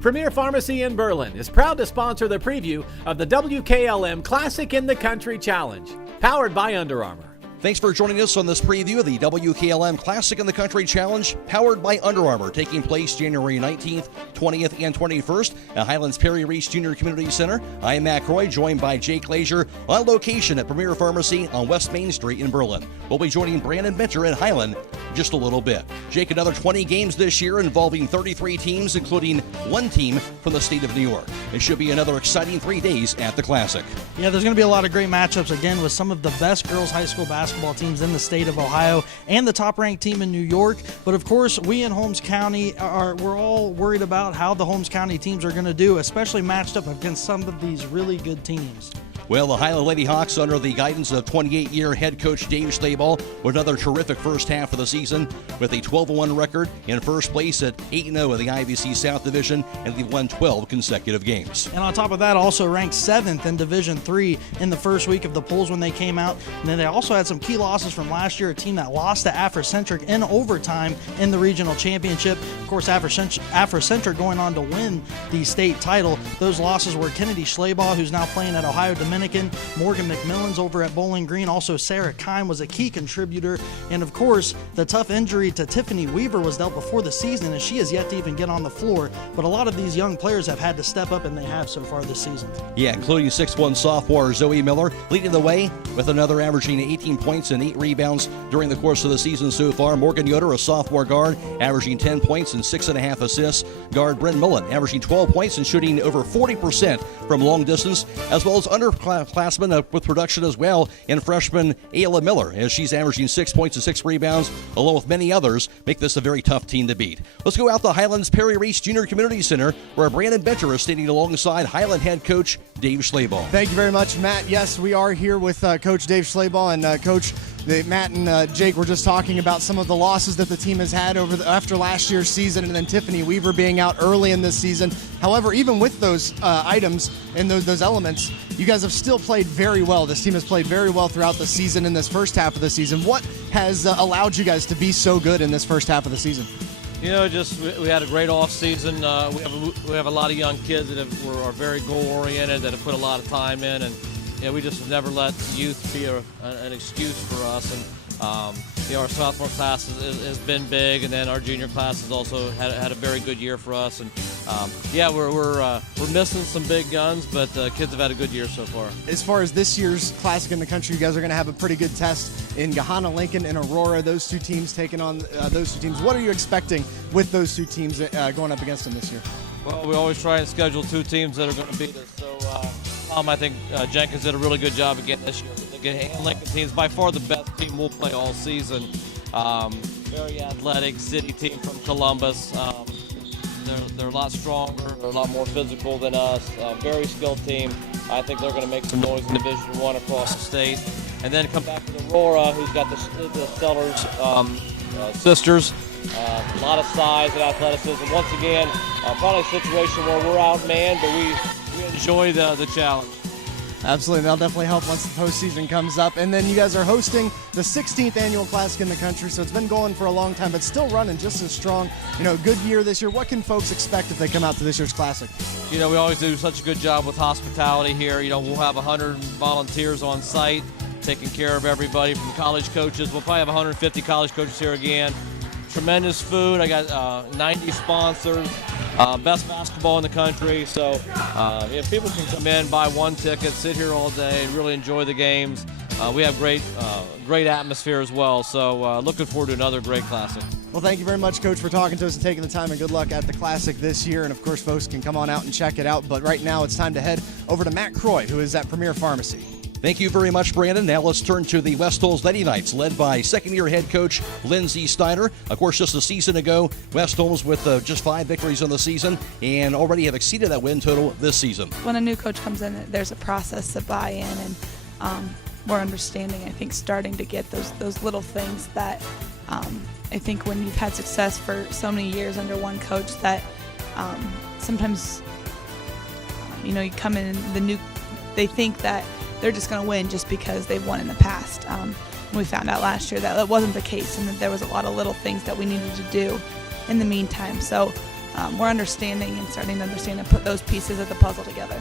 Premier Pharmacy in Berlin is proud to sponsor the preview of the WKLM Classic in the Country Challenge, powered by Under Armour. Thanks for joining us on this preview of the WKLM Classic in the Country Challenge, powered by Under Armour, taking place January 19th, 20th, and 21st at Highlands Perry Reese Junior Community Center. I'm Matt Croy, joined by Jake Lazier on location at Premier Pharmacy on West Main Street in Berlin. We'll be joining Brandon Minter at Highland just a little bit. Jake, another 20 games this year involving 33 teams, including one team from the state of New York. It should be another exciting 3 days at the Classic. Yeah, there's going to be a lot of great matchups again with some of the best girls high school basketball teams in the state of Ohio and the top-ranked team in New York. But of course, we in Holmes County we're all worried about how the Holmes County teams are going to do, especially matched up against some of these really good teams. Well, the Highland Lady Hawks, under the guidance of 28-year head coach Dave Slabaugh, with another terrific first half of the season with a 12-1 record in first place at 8-0 in the IVC South Division, and they've won 12 consecutive games. And on top of that, also ranked 7th in Division III in the first week of the polls when they came out. And then they also had some key losses from last year, a team that lost to Afrocentric in overtime in the regional championship. Of course, Afrocentric going on to win the state title. Those losses were Kennedy Slabaugh, who's now playing at Ohio Dominican, Morgan McMillan's over at Bowling Green. Also, Sarah Kine was a key contributor. And, of course, the tough injury to Tiffany Weaver was dealt before the season, and she has yet to even get on the floor. But a lot of these young players have had to step up, and they have so far this season. Yeah, including 6'1" sophomore Zoe Miller, leading the way with another averaging 18 points and 8 rebounds during the course of the season so far. Morgan Yoder, a sophomore guard, averaging 10 points and 6.5 assists. Guard Bryn Mullen, averaging 12 points and shooting over 40% from long distance, as well as underclassmen with production as well in freshman Ayla Miller, as she's averaging 6 points and 6 rebounds, along with many others, make this a very tough team to beat. Let's go out to Highlands Perry Reese Junior Community Center, where Brandon Minter is standing alongside Highland head coach Dave Slabaugh. Thank you very much, Matt. Yes, we are here with Coach Dave Slabaugh, and Coach, Matt and Jake were just talking about some of the losses that the team has had after last year's season, and then Tiffany Weaver being out early in this season. However, even with those items and those elements, you guys have still played very well. This team has played very well throughout the season in this first half of the season. What has allowed you guys to be so good in this first half of the season? You know, we had a great off season. We have a lot of young kids that are very goal oriented, that have put a lot of time in, and we just have never let youth be an excuse for us. And our sophomore class has been big, and then our junior class has also had a very good year for us. And we're missing some big guns, but kids have had a good year so far. As far as this year's Classic in the Country, you guys are going to have a pretty good test in Gahanna, Lincoln, and Aurora. Those two teams taking on those two teams. What are you expecting with those two teams going up against them this year? Well, we always try and schedule 2 teams that are going to beat us. So I think Jenkins did a really good job again this year. The Gahanna Lincoln team is by far the best team we'll play all season. Very athletic city team from Columbus. They're a lot stronger, they're a lot more physical than us. Very skilled team. I think they're going to make some noise in Division I across the state. And then come back to Aurora, who's got the Stellars sisters. A lot of size and athleticism. Once again, probably a situation where we're outmanned, but we enjoy the challenge. Absolutely. That'll definitely help once the postseason comes up. And then you guys are hosting the 16th annual Classic in the Country, so it's been going for a long time, but still running just as strong. Good year this year. What can folks expect if they come out to this year's Classic? We always do such a good job with hospitality here. We'll have 100 volunteers on site taking care of everybody from college coaches. We'll probably have 150 college coaches here again. Tremendous food. I got 90 sponsors. Best basketball in the country. So if people can come in, buy one ticket, sit here all day, and really enjoy the games. We have great atmosphere as well. So looking forward to another great Classic. Well, thank you very much, Coach, for talking to us and taking the time, and good luck at the Classic this year. And, of course, folks can come on out and check it out. But right now it's time to head over to Matt Croy, who is at Premier Pharmacy. Thank you very much, Brandon. Now let's turn to the West Holmes Lady Knights, led by second-year head coach Lindsey Snyder. Of course, just a season ago, West Holmes with just 5 victories on the season and already have exceeded that win total this season. When a new coach comes in, there's a process to buy in, and we're understanding, I think, starting to get those little things that I think when you've had success for so many years under one coach that sometimes, you come in, they think that they're just going to win just because they've won in the past. We found out last year that wasn't the case, and that there was a lot of little things that we needed to do in the meantime. So we're understanding and starting to understand and put those pieces of the puzzle together.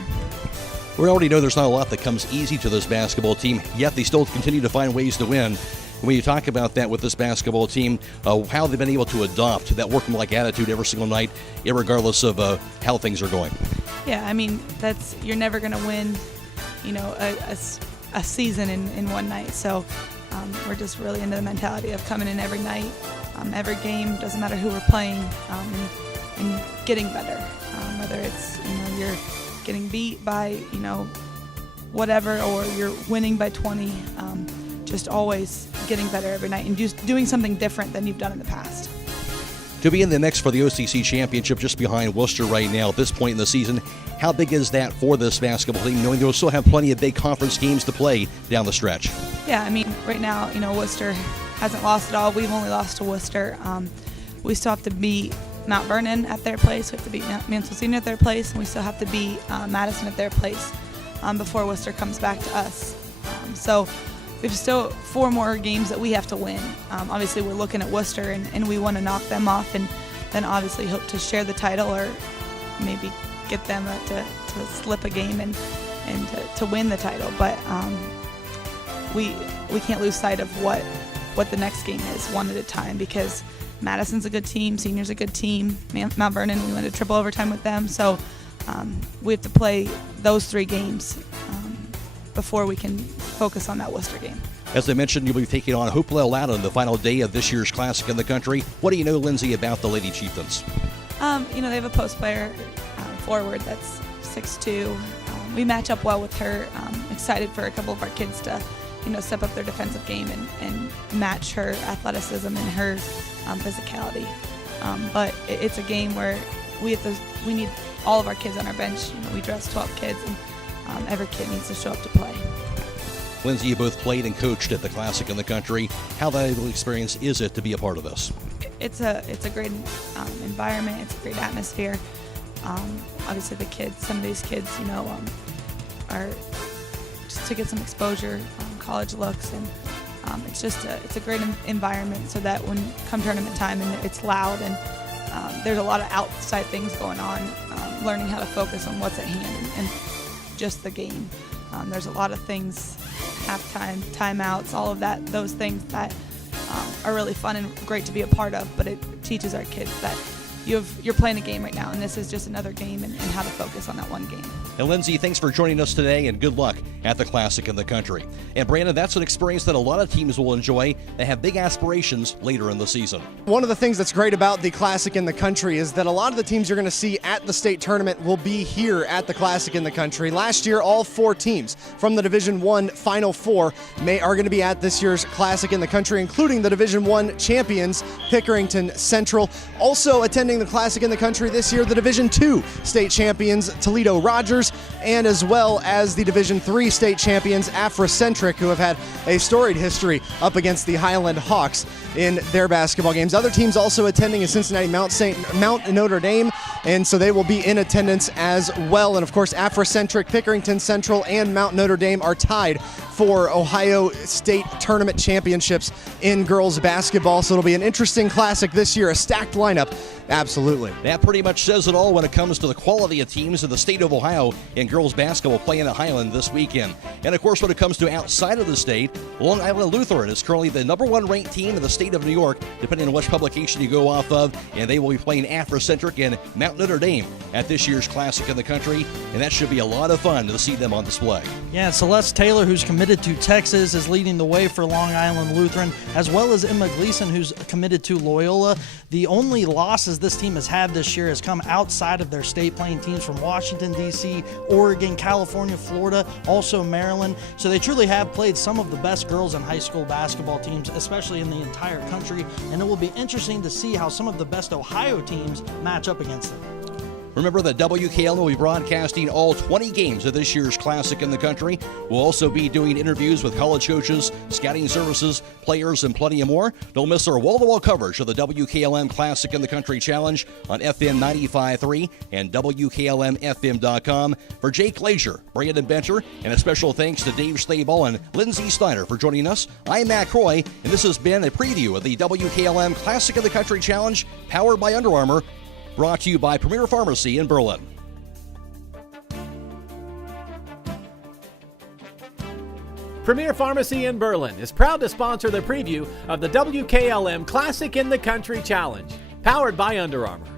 We already know there's not a lot that comes easy to this basketball team, yet they still continue to find ways to win. When you talk about that with this basketball team, how they've been able to adopt that workmanlike attitude every single night, regardless of how things are going. Yeah, I mean, you're never going to win, a season in one night. So we're just really into the mentality of coming in every night, every game, doesn't matter who we're playing, and getting better. Whether it's you're getting beat by whatever, or you're winning by 20. Just always getting better every night and just doing something different than you've done in the past. To be in the mix for the OCC championship just behind Worcester right now at this point in the season, how big is that for this basketball team, knowing they'll still have plenty of big conference games to play down the stretch? Yeah, I mean, right now, Worcester hasn't lost at all. We've only lost to Worcester. We still have to beat Mount Vernon at their place. We have to beat Mansfield Senior at their place, and we still have to beat Madison at their place before Worcester comes back to us. So we have still 4 more games that we have to win. Obviously, we're looking at Worcester, and we want to knock them off, and then obviously hope to share the title, or maybe get them to slip a game and to win the title. But we can't lose sight of what the next game is, one at a time, because Madison's a good team, Senior's a good team, Mount Vernon, we went to triple overtime with them. So we have to play those 3 games before we can focus on that Worcester game. As I mentioned, you'll be taking on Hopewell Loudon the final day of this year's Classic in the Country. What do you know, Lindsay, about the Lady Chieftains? They have a post player forward that's 6'2". We match up well with her. Excited for a couple of our kids to step up their defensive game and match her athleticism and her physicality. But it's a game where we need all of our kids on our bench. We dress 12 kids, and every kid needs to show up to play. Lindsay, you both played and coached at the Classic in the Country. How valuable experience is it to be a part of this? It's a great environment. It's a great atmosphere. Obviously, some of these kids, are just to get some exposure, college looks, and it's a great environment, so that when come tournament time and it's loud and there's a lot of outside things going on, learning how to focus on what's at hand and just the game. There's a lot of things, halftime, timeouts, all of that, those things that are really fun and great to be a part of, but it teaches our kids that you're playing a game right now, and this is just another game, and how to focus on that one game. And Lindsay, thanks for joining us today, and good luck at the Classic in the Country. And Brandon, that's an experience that a lot of teams will enjoy. They have big aspirations later in the season. One of the things that's great about the Classic in the Country is that a lot of the teams you're going to see at the state tournament will be here at the Classic in the Country. Last year, all 4 teams from the Division I Final Four are going to be at this year's Classic in the Country, including the Division I champions, Pickerington Central. Also attending the Classic in the Country this year, the Division II state champions, Toledo Rogers, and as well as the Division III state champions, Afrocentric, who have had a storied history up against the Highland Hawks in their basketball games. Other teams also attending is Cincinnati Mount Notre Dame, and so they will be in attendance as well. And of course, Afrocentric, Pickerington Central, and Mount Notre Dame are tied for Ohio State Tournament championships in girls basketball. So it'll be an interesting Classic this year, a stacked lineup. Absolutely. That pretty much says it all when it comes to the quality of teams in the state of Ohio in girls basketball playing at Highland this weekend. And of course, when it comes to outside of the state, Long Island Lutheran is currently the #1 ranked team in the state of New York, depending on which publication you go off of. And they will be playing Afrocentric and Mount Notre Dame at this year's Classic in the Country. And that should be a lot of fun to see them on display. Yeah, Celeste Taylor, who's committed to Texas, is leading the way for Long Island Lutheran, as well as Emma Gleason, who's committed to Loyola. The only losses this team has had this year has come outside of their state, playing teams from Washington, D.C., Oregon, California, Florida, also Maryland. So they truly have played some of the best girls and high school basketball teams, especially in the entire country. And it will be interesting to see how some of the best Ohio teams match up against them. Remember that WKLM will be broadcasting all 20 games of this year's Classic in the Country. We'll also be doing interviews with college coaches, scouting services, players, and plenty more. Don't miss our wall-to-wall coverage of the WKLM Classic in the Country Challenge on FM 95.3 and WKLM-FM.com. For Jake Glazier, Brandon Benter, and a special thanks to Dave Slabaugh and Lindsay Snyder for joining us. I'm Matt Croy, and this has been a preview of the WKLM Classic in the Country Challenge, powered by Under Armour. brought to you by Premier Pharmacy in Berlin. Premier Pharmacy in Berlin is proud to sponsor the preview of the WKLM Classic in the Country Challenge, powered by Under Armour.